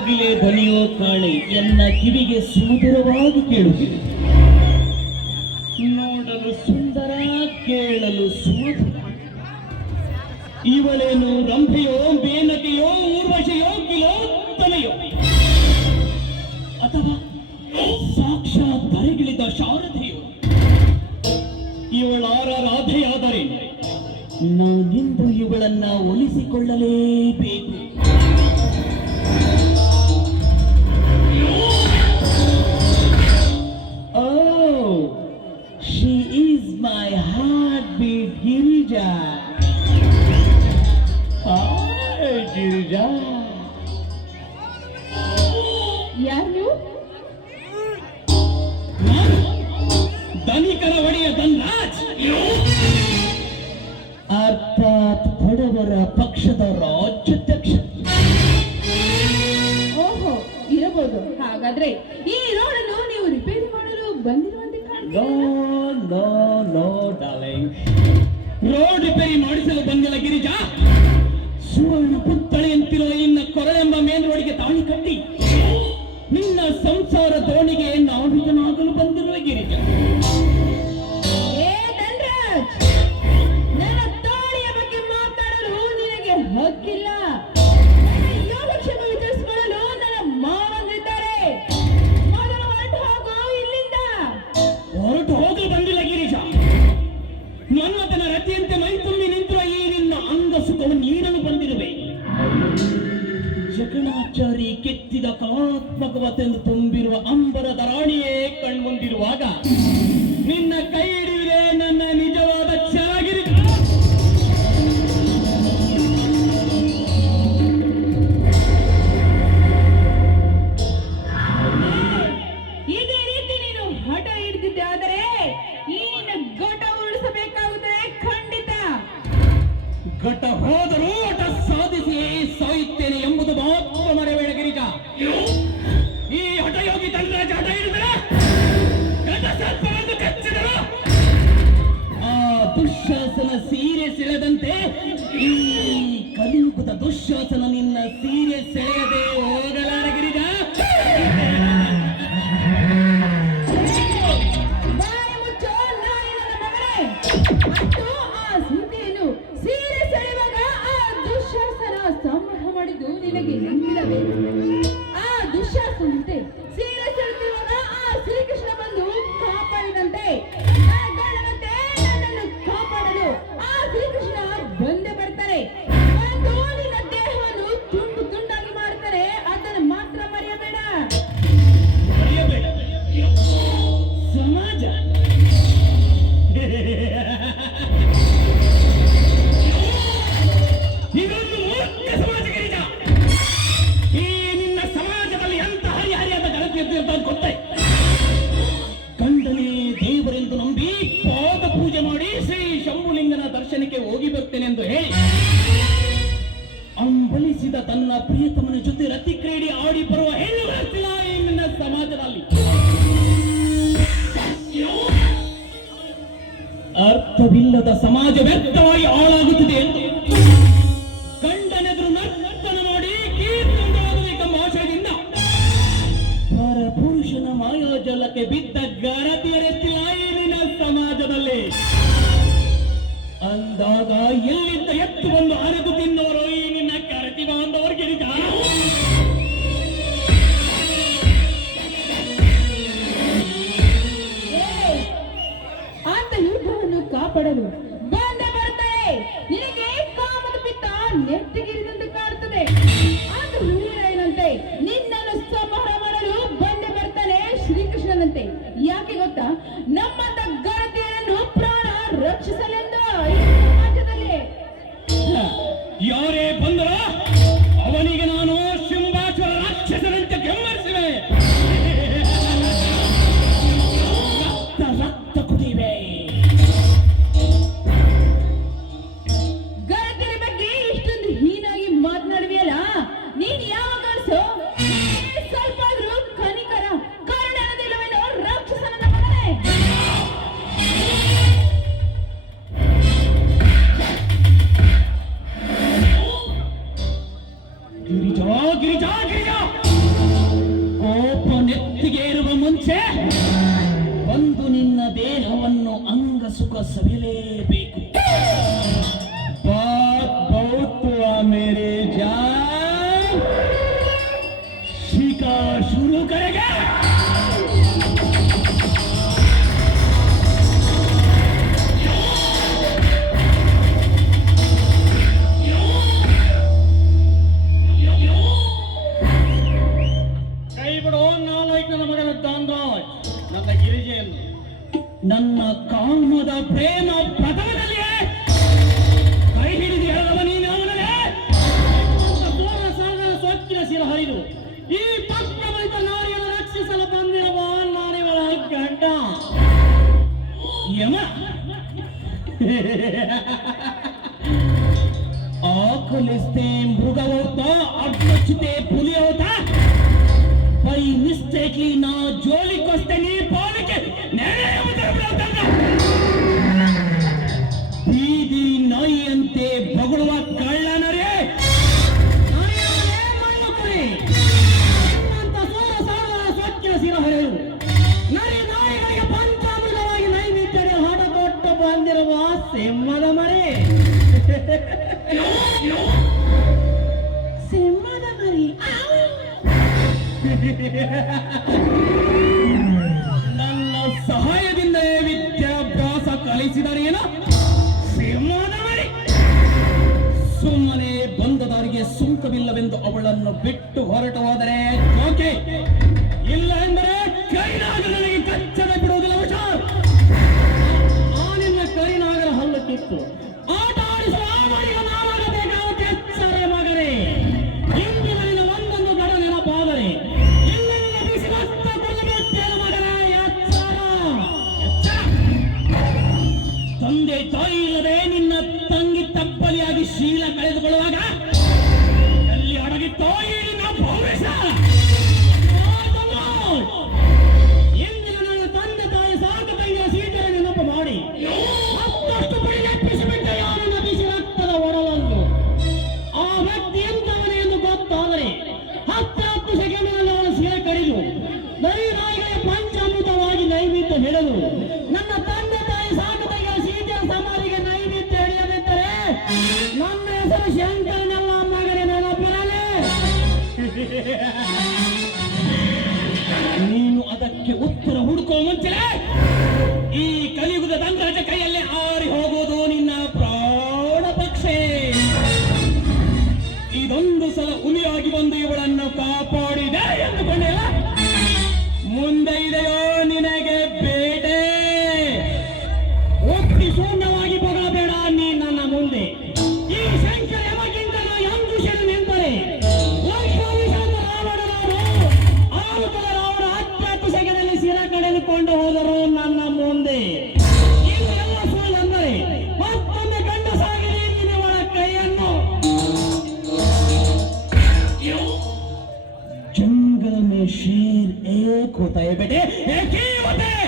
ಕೋಗಿಲೆ ಧ್ವನಿಯೋ ಕಾಣೆ ಎನ್ನ ಕಿವಿಗೆ ಸುಮಧುರವಾಗಿ ಕೇಳುತ್ತಿದೆ. ನೋಡಲು ಸುಂದರ, ಕೇಳಲು ಸುಮಧುರ. ಇವಳೇನು ರಂಭೆಯೋ, ಬೇನಕೆಯೋ, ಊರ್ವಶೆಯೋ, ಕಿಲೋತ್ತಮೆಯೋ, ಅಥವಾ ಸಾಕ್ಷಾತ್ ಧರೆಗಿಳಿದ ಶಾರದೆಯೋ? ಇವಳಾರ ರಾಧೆಯಾದರೆ ನಾನೆಂದು ಇವಳನ್ನ ಒಲಿಸಿಕೊಳ್ಳಲೇಬೇಕು. Oh, she is my heartbeat, Girija. Hi, Girija. ಯಾರು? ಧನಿಕರ ಒಡೆಯ ಧನ್ರಾಜ್, ಅರ್ಥಾತ್ ಬಡವರ ಪಕ್ಷದ ರಾಜ್ಯಾಧ್ಯಕ್ಷ. ಓಹೋ, ಇರಬಹುದು. ಹಾಗಾದ್ರೆ ಈ ರೋಡನ್ನು ನೀವು ರಿಪೇರಿ ಮಾಡಲು ಬಂದಿರುವಂತೆ ಕಾಣ್ತಿದೆ. No no no darling, road ರಿಪೇರಿ ಮಾಡಿಸಲು ಬಂದಿಲ್ಲ ಗಿರಿಜಾ. ಸುವರ್ಣ ಪುತ್ಥಳಿಯಂತಿರುವ ಇನ್ನ ಕೊರಳೆಂಬ ಮೇನ್ ರೋಡಿಗೆ ತಾಳಿ ಕಟ್ಟಿ ನಿನ್ನ ಸಂಸಾರ ದೋಣಿಗೆ ನಾವಿಕನಾಗಲು ಬಂದಿರುವ ಗಿರಿಜಾ. ಏ ಧನ್ರಾಜ್, ನನ್ನ ತೋಳಿಯ ಬಗ್ಗೆ ಮಾತಾಡಲು ನಿನಗೆ ಹಕ್ಕಿಲ್ಲ. ಯೋಗಕ್ಷೇಮ ವಿಚಾರಿಸಿಕೊಳ್ಳಲು ನನ್ನ ಮಾವಂದಿದ್ದಾರೆ. ಮೊದಲು ಹೊರಟು ಹೋಗು ಇಲ್ಲಿಂದ. ಹೊರಟು ಹೋಗಲು ಬಂದಿಲ್ಲ ಗಿರೀಶ. ಮನ್ಮಥನ ರತಿಯಂತೆ ಮೈ ತುಂಬಿ ನಿಂತಿರುವ ಈ ನಿನ್ನ ಅಂಗ ಸುಖವನ್ನು ನೀಡಲು ಬಂದಿರುವೆ. ಜಕಣಾಚಾರಿ ಕೆತ್ತಿದ ಕಲಾತ್ಮಕವತೆಂದು ತುಂಬಿರುವ ಅಂಬರದ ರಾಣಿಯೇ ಕಣ್ಮುಂದಿರುವಾಗ ನಿನ್ನ ಕೈ ಹಿಡಿಯುವುದೇ ನನ್ನ ನಿಜವಾದ ಛಲಗಿರಿ. ಇದೇ ರೀತಿ ನೀನು ಹಠ ಹಿಡಿದಿದ್ದೆ ಆದರೆ ಈ ನಿನ್ನ ಘಟ ಉಳಿಸಬೇಕಾಗುತ್ತದೆ ಖಂಡಿತ. ಘಟ ಹೋದರೂ ಹಠ ಸಾಧಿಸಿಯೇ ಸಾಯುತ್ತೇನೆ ಎಂಬುದು ಮಾತ್ರ ಮರೆಬೇಡ ಗಿರಿಜಾ. ಈ ಹಠಯೋಗಿ ಧನ್ರಾಜ ಹಠ ಹಿಡಿದರೆ ಘಟ ಸರ್ಪವನ್ನು ಕಚ್ಚಿದರು. ಆ ದುಶ್ಯಾಸನ ಸೀರೆ ಸೆಳೆದಂತೆ ಈ ಕಲಿಯುಗದ ದುಶ್ಯಾಸನ ನಿನ್ನ ಸೀರೆ ಸೆಳೆಯದೆ ಹೋಗಲಾರ ಗಿರಿಜಾ. ಬಾಯಿ ಮುಚ್ಚೋ ನಾಯಿ ನನ್ನ ಮಗನೇ. ಮತ್ತು ಆ ಸೀತೆಯನ್ನು ಸೀರೆ ಸೆಳೆಯುವಾಗ ಆ ದುಶ್ಯಾಸನ ಸಂಗ್ರಹ ಮಾಡಿದ್ದು ನಿನಗೆ ನೆನಪಿಲ್ಲವೇ? ಆ ದುಶ್ಯಾಸನಂತೆ ಸೀರೆ ಸೆಳೆಯುವಾಗ ಆ ಶ್ರೀಕೃಷ್ಣ ಬಂದು ಕಾಪಾಡಿದಂತೆ ನನ್ನ ಗಂಡನಂತೆ ನನ್ನನ್ನು ಕಾಪಾಡಲು ಆ ಶ್ರೀಕೃಷ್ಣ ಬಂದೇ ಬರ್ತಾರೆ. ಬಂದು ನಿನ್ನ ದೇಹವನ್ನು ತುಂಡು ತುಂಡಾಗಿ ಮಾಡ್ತಾರೆ. ಅದನ್ನು ಮಾತ್ರ ಮರೆಯಬೇಡ. ಮರೆಯಬೇಡ. ಸಮಾಜ ಇದೊಂದು ಮೂರ್ಖ ಸಮಾಜ ಗಿರಿಜಾ. ಈ ನಿನ್ನ ಸಮಾಜದಲ್ಲಿ ಎಂತ ಹರಿಹರಿಯಾದ ಗಣತಿ ಎದ್ದಿರ್ತಾನೆ ಗೊತ್ತೇ? ಗಂಡನೇ ದೇವರೆಂದು ನಂಬಿ ಪಾದ ಪೂಜೆ ಮಾಡಿ ಶ್ರೀ ಶಂಭುಲಿಂಗನ ದರ್ಶನಕ್ಕೆ ಹೋಗಿ ಬರ್ತೇನೆಂದು ಹೇಳಿ ಅಂಬಲಿಸಿದ ತನ್ನ ಪ್ರಿಯತಮನ ಜೊತೆ ರತಿ ಕ್ರೀಡೆ ಆಡಿ ಬರುವ ಹೆಣ್ಣು ಬರ್ತಿಲ್ಲ ಈ ನಿನ್ನ ಸಮಾಜದಲ್ಲಿ. ಅರ್ಥವಿಲ್ಲದ ಸಮಾಜ ವ್ಯರ್ಥವಾಗಿ ಹಾಳಾಗುತ್ತಿದೆ ಎಂದು ಗಂಡನೆದುರು ನರ್ತನ ಮಾಡಿ ಕೀರ್ತನೆಯಾಗಬೇಕೆಂಬ ಆಶಯದಿಂದ ಪರಪುರುಷನ ಮಾಯಾಜಲಕ್ಕೆ ಬಿದ್ದ ಗರತಿಯರೆತ್ತಿಲ್ಲ ಈ ನಿನ್ನ ಸಮಾಜದಲ್ಲಿ. ಅಂದಾಗ ಎಲ್ಲಿಂದ ಎತ್ತು ಬಂದು ಅರೆದು ತಿನ್ನೋರು ಈ ನಿನ್ನ ಕರತಿ ಬಾಂಧವರು ಗಿರಿಜ. ಅಂತ ಯುದ್ಧವನ್ನು ಕಾಪಾಡಲು ಬಂದ ಬರ್ತಾರೆ. ನಿನಗೆ ಕಾಮದ ಪಿತ್ತ ನೆತ್ತಿಗಿರಿದಂತೆ ಕಾಣುತ್ತದೆ. ಅದು ವೀರನಂತೆ ನಿನ್ನನ್ನು ಸಂಹಾರ ಮಾಡಲು ಬಂದೆ ಬರ್ತಾನೆ ಶ್ರೀಕೃಷ್ಣನಂತೆ. ಯಾಕೆ ಗೊತ್ತಾ? ನಮ್ಮಂತ ಗರತಿಯರನ್ನು ಪ್ರಾಣ ರಕ್ಷಿಸಲೆಂದು ಈ ಸಮಾಜದಲ್ಲಿ. ಯಾರೇ ಬಂದರೋ ಅವನಿಗೆ ನಾನು ಶುಂಭಾಸುರ ರಾಕ್ಷಸರಂತೆ ಬೆಂಬಲಿಸುವೆ. ರಕ್ತ ರಕ್ತ ಕುಡಿವೆ. ಗರತಿಯರ ಬಗ್ಗೆ ಇಷ್ಟೊಂದು ಹೀನಾಗಿ ಮಾತನಾಡುವೆಯಲ್ಲ, ನೀನ್ ಯಾವ ಗಂಡಸು? ಸ್ವಲ್ಪ ಆದ್ರೂ ಕನಿಕರ ಕರುಣೆ ಅನ್ನೋದಿಲ್ಲವೇನೋ ರಾಕ್ಷಸನ ಮಗನೇ? ಸವಿಯಲೇಬೇಕು. ಬಾತ್ ಬಹುತ್ ಹುआ मेरे जान, शिकार शुरू करेगा. ಕೈ ಬಿಡೋ ನಾಲಾಯಕನ ಮಗನ ದಾನ್ರಾಜ್, ನನ್ನ ಗಿರಿಜೆಯನ್ನು ನನ್ನ ಕಾಮದ ಪ್ರೇಮ ಪ್ರಥಮದಲ್ಲಿಯೇ ಕೈ ಹಿಡಿದು ಹೇಳದವ ನೀನು ಅವನಲ್ಲೇ. ದೂರ ಸಾಗರ ಸ್ವಚ್ಛ ಶಿರ ಹರಿದು ಈ ಪಕ್ಕ ಬಳಿತ ನಾರಿಯನ್ನು ರಕ್ಷಿಸಲು ಬಂದಿರುವ ನಾರಿಗಳ ಗಂಡ ಯಮ. ಆಕಲಿಸ್ತೆ ಮೃಗ ಹೋತಾ, ಅಡ್ಡಚ್ಚಿತೆ पुली होता, by mistakenly ना जोली कोस्ते नी पाले के नेरे उधर बिड़ाता. ಬೀದಿ ನಾಯಿಯಂತೆ ಬಗಳುವ ಕಳ್ಳನರೇ, ನಾಯಿಯರೇ ಮಣ್ಣುಕುರಿ, ನಿಮ್ಮಂತ ಸೂರ ಸಾಗರ ಸ್ವಚ್ಛ ಶಿರ ಹರಿದು ನರಿ ನಾಯಿಗಳಿಗೆ ಪಂಚಾಮೃತವಾಗಿ ನೈವೇದ್ಯ ಹಾಡ ಕೊಟ್ಟು ಬಂದಿರುವ ಸಿಂಹದ ಮರಿ. ಸಿಂಹದ ಮರಿ ನನ್ನ ಸಹಾಯದಿಂದಲೇ ವಿದ್ಯಾಭ್ಯಾಸ ಕಲಿಸಿದರೇನು ಸಿಂಹದ ಮರಿ? ಸುಮ್ಮನೆ ಬಂದ ದಾರಿಗೆ ಸುಂಕವಿಲ್ಲವೆಂದು ಅವಳನ್ನು ಬಿಟ್ಟು ಹೊರಟು ಹೋದರೆ ಓಕೆ, ಇಲ್ಲ ಎಂದರೆ ಕರಿನಾಗ ನನಗೆ ಕಚ್ಚದ ಬಿಡುವುದಿಲ್ಲ. ಹುಷಾರ್. ಆ ನಿನ್ನ ಕರಿನಾಗರ ಹಲ್ಲು ಕಿತ್ತು ಆಟ ಆಡಿಸುವ ಆ ಮರಿಗ ನಾವಾಗಬೇಕಾಗುತ್ತೆ. ಎಚ್ಚರೆ ಮಗನೇ, ಇಂದಿನ ಒಂದೊಂದು ಗಡ ನೆನಪಾದರೆ ಇಲ್ಲಿಂದ ಬಿಸಿ ರಕ್ತ ಕೊಲ್ಲಬೇಕೇನು ಮಗನೇ. ಎಚ್ಚರ. ತಂದೆ ತಾಯಿ ಇಲ್ಲದೆ ನಿನ್ನ ತಂಗಿ ತಪ್ಪಲಿಯಾಗಿ ಶೀಲ ಕಳೆದುಕೊಳ್ಳುವಾಗ ಎಲ್ಲಿ ಅಡಗಿತ್ತೋ ಈ ನಿನ್ನ ಭವಿಷ್ಯ. ಇಂದಿನ ನನ್ನ ತಂದೆ ತಾಯಿ ಸಾಕು ತಂಗಿಯ ಸೀಟರ ನೆನಪು ಮಾಡಿ ಮತ್ತಷ್ಟು ಪಡಿ ಎಪ್ಪಿಸಿಬಿಟ್ಟೆ ಯಾರನ್ನ ಬಿಸಿ ರಕ್ತದ ಒಡಲನ್ನು. ಆ ವ್ಯಕ್ತಿ ಎಂತವನೇ ಎಂದು ಗೊತ್ತಾದರೆ 10 ಸೆಕೆಂಡ್ನಲ್ಲಿ ಅವನ ಶಿರ ಕಡಿದು ನರಿ ನಾಯಿಗೆ ಪಂಚಾಮೃತವಾಗಿ ನೈವೇದ್ಯ ಹಿಡಿದು ನನ್ನ ತಂದೆ ತಾಯಿ ಸಾಕು ತಂಗಿಯ ಸೀಟರ ಸಮಾಧಿಗೆ ನೈವೇದ್ಯ ಹಿಡಿಯದಿದ್ದರೆ ನನ್ನ ಹೆಸರು ಶಂಕರನೆಲ್ಲ ಮಗನೇ ನೆನಪಿರಲಿ. ನೀನು ಅದಕ್ಕೆ ಉತ್ತರ ಹುಡುಕುವ ಮುಂಚೆ ಈ ಕಲಿಯುಗದ ತಂತ್ರಜ ಕೈಯಲ್ಲಿ ಆರಿ ಹೋಗುವುದು ನಿನ್ನ ಪ್ರಾಣ ಪಕ್ಷೆ. ಇದೊಂದು ಸಲ ಹುಲಿಯಾಗಿ ಬಂದು ಇವಳನ್ನು ಕಾಪಾಡಿದೆ ಎಂದುಕೊಂಡಿಲ್ಲ. ಮುಂದೆ ಇದೆಯೋ ನಿನಗೆ ಬೇಟೆ. ಒಪ್ಪಿ ಶೂನ್ಯವಾಗಿ ಬಗಲಬೇಡ ನೀ ನನ್ನ ಮುಂದೆ. ಈ ಶಂಕರ ಯಮಗಿಂತ ನಾ ಅಂಗುಶನು ನಿಂತರೆ ರಾವಣ 10 ಸೆಕೆಂಡಲ್ಲಿ ಶಿರ ಕಳೆದುಕೊಂಡು ಹೋದರು ನನ್ನ ಮುಂದೆ. ಇದೆಲ್ಲ ಸುಳ್ಳೆಂದರೆ ಮತ್ತೊಮ್ಮೆ ಕಂಡು ಸಾಗಿರಿ ನಿನ್ನವಳ ಕೈಯನ್ನು. जंगल में शेर एक होता है बेटे, एक ही होता है.